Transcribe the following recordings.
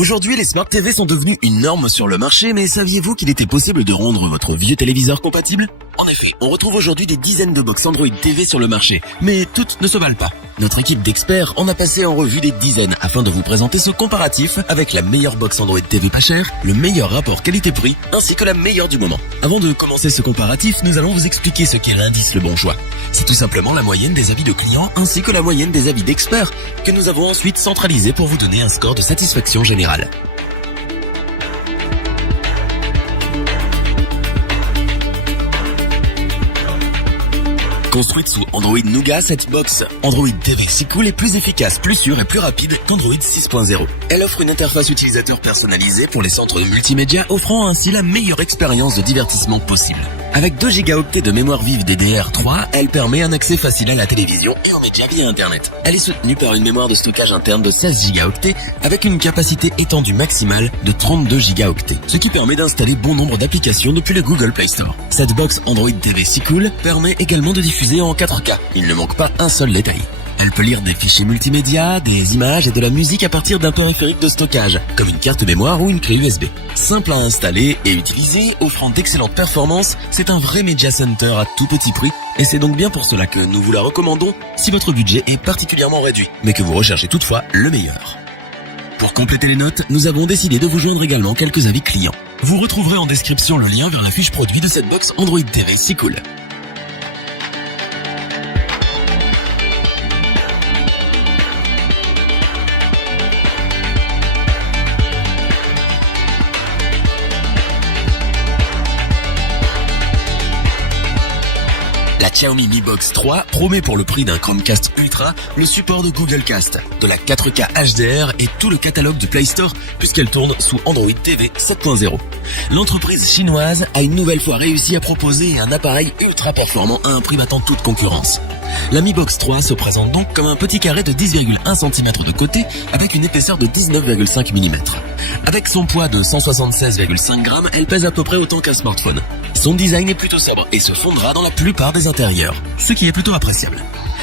Aujourd'hui, les Smart TV sont devenus une norme sur le marché, mais saviez-vous qu'il était possible de rendre votre vieux téléviseur compatible? En effet, on retrouve aujourd'hui des dizaines de box Android TV sur le marché, mais toutes ne se valent pas. Notre équipe d'experts en a passé en revue des dizaines afin de vous présenter ce comparatif avec la meilleure box Android TV pas chère, le meilleur rapport qualité-prix, ainsi que la meilleure du moment. Avant de commencer ce comparatif, nous allons vous expliquer ce qu'est l'indice Le Bon Choix. C'est tout simplement la moyenne des avis de clients ainsi que la moyenne des avis d'experts que nous avons ensuite centralisé pour vous donner un score de satisfaction générale. Construite sous Android Nougat, cette box Android TV si cool est plus efficace, plus sûre et plus rapide qu'Android 6.0. Elle offre une interface utilisateur personnalisée pour les centres de multimédia, offrant ainsi la meilleure expérience de divertissement possible. Avec 2 Go de mémoire vive DDR3, elle permet un accès facile à la télévision et aux médias via Internet. Elle est soutenue par une mémoire de stockage interne de 16 Go avec une capacité étendue maximale de 32 Go, ce qui permet d'installer bon nombre d'applications depuis le Google Play Store. Cette box Android TV si cool permet également de diffuser en 4K. Il ne manque pas un seul détail. Elle peut lire des fichiers multimédia, des images et de la musique à partir d'un périphérique de stockage, comme une carte mémoire ou une clé USB. Simple à installer et utiliser, offrant d'excellentes performances, c'est un vrai Media Center à tout petit prix, et c'est donc bien pour cela que nous vous la recommandons si votre budget est particulièrement réduit, mais que vous recherchez toutefois le meilleur. Pour compléter les notes, nous avons décidé de vous joindre également quelques avis clients. Vous retrouverez en description le lien vers la fiche produit de cette box Android TV si cool. La Xiaomi Mi Box 3 promet pour le prix d'un Chromecast Ultra le support de Google Cast, de la 4K HDR et tout le catalogue de Play Store puisqu'elle tourne sous Android TV 7.0. L'entreprise chinoise a une nouvelle fois réussi à proposer un appareil ultra performant à un prix battant toute concurrence. La Mi Box 3 se présente donc comme un petit carré de 10,1 cm de côté avec une épaisseur de 19,5 mm. Avec son poids de 176,5 grammes, elle pèse à peu près autant qu'un smartphone. Son design est plutôt sobre et se fondra dans la plupart des intérieurs, ce qui est plutôt appréciable.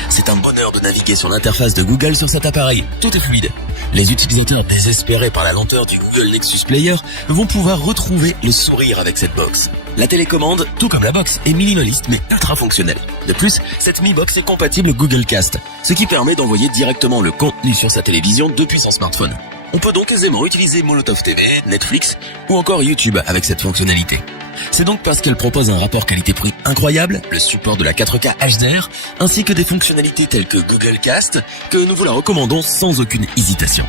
C'est un bonheur de naviguer sur l'interface de Google sur cet appareil, tout est fluide. Les utilisateurs désespérés par la lenteur du Google Nexus Player vont pouvoir retrouver le sourire avec cette box. La télécommande, tout comme la box, est minimaliste mais ultra fonctionnelle. De plus, cette Mi Box est compatible Google Cast, ce qui permet d'envoyer directement le contenu sur sa télévision depuis son smartphone. On peut donc aisément utiliser Molotov TV, Netflix ou encore YouTube avec cette fonctionnalité. C'est donc parce qu'elle propose un rapport qualité-prix incroyable, le support de la 4K HDR, ainsi que des fonctionnalités telles que Google Cast, que nous vous la recommandons sans aucune hésitation.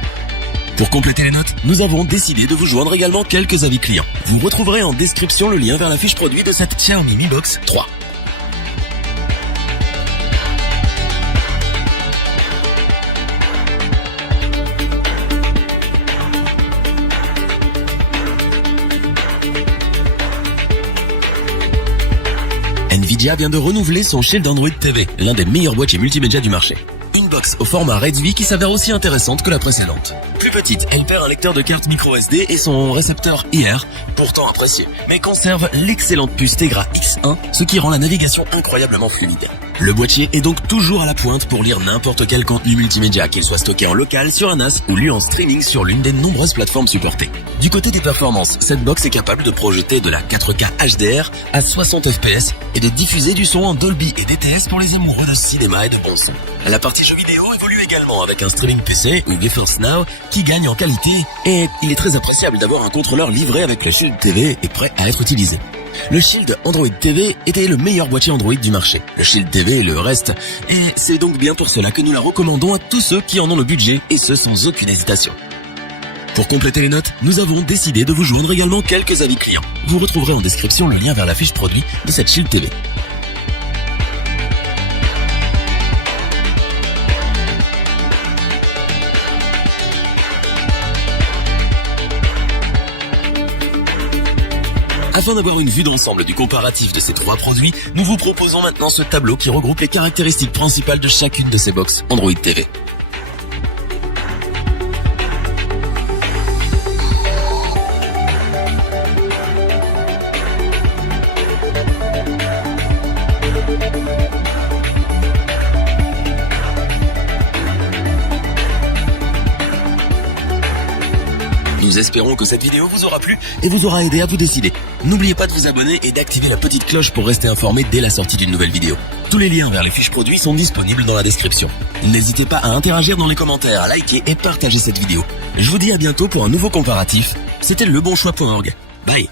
Pour compléter les notes, nous avons décidé de vous joindre également quelques avis clients. Vous retrouverez en description le lien vers la fiche produit de cette Xiaomi Mi Box 3. Nvidia vient de renouveler son Shield Android TV, l'un des meilleurs boîtiers multimédia du marché. Une box au format Redsvi qui s'avère aussi intéressante que la précédente. Plus petite, elle perd un lecteur de carte microSD et son récepteur IR, pourtant apprécié, mais conserve l'excellente puce Tegra X1, ce qui rend la navigation incroyablement fluide. Le boîtier est donc toujours à la pointe pour lire n'importe quel contenu multimédia, qu'il soit stocké en local sur un NAS ou lu en streaming sur l'une des nombreuses plateformes supportées. Du côté des performances, cette box est capable de projeter de la 4K HDR à 60 fps et de diffuser du son en Dolby et DTS pour les amoureux de cinéma et de bon son. La partie jeux vidéo évolue également avec un streaming PC ou GeForce Now qui gagne en qualité et il est très appréciable d'avoir un contrôleur livré avec le Shield TV et prêt à être utilisé. Le Shield Android TV était le meilleur boîtier Android du marché. Le Shield TV le reste, et c'est donc bien pour cela que nous la recommandons à tous ceux qui en ont le budget, et ce sans aucune hésitation. Pour compléter les notes, nous avons décidé de vous joindre également quelques avis clients. Vous retrouverez en description le lien vers la fiche produit de cette Shield TV. Afin d'avoir une vue d'ensemble du comparatif de ces 3 produits, nous vous proposons maintenant ce tableau qui regroupe les caractéristiques principales de chacune de ces box Android TV. Nous espérons que cette vidéo vous aura plu et vous aura aidé à vous décider. N'oubliez pas de vous abonner et d'activer la petite cloche pour rester informé dès la sortie d'une nouvelle vidéo. Tous les liens vers les fiches produits sont disponibles dans la description. N'hésitez pas à interagir dans les commentaires, à liker et partager cette vidéo. Je vous dis à bientôt pour un nouveau comparatif. C'était lebonchoix.org. Bye.